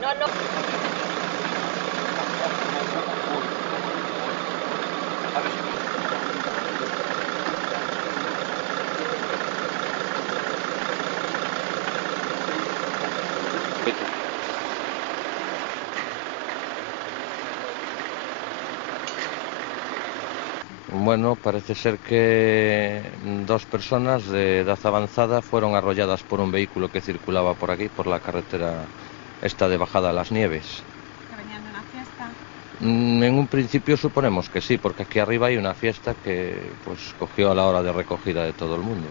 No, no. Bueno, parece ser que dos personas de edad avanzada fueron arrolladas por un vehículo que circulaba por aquí, por la carretera esta de bajada a las Nieves. ¿Que venían de una fiesta? En un principio suponemos que sí, porque aquí arriba hay una fiesta que pues cogió a la hora de recogida de todo el mundo.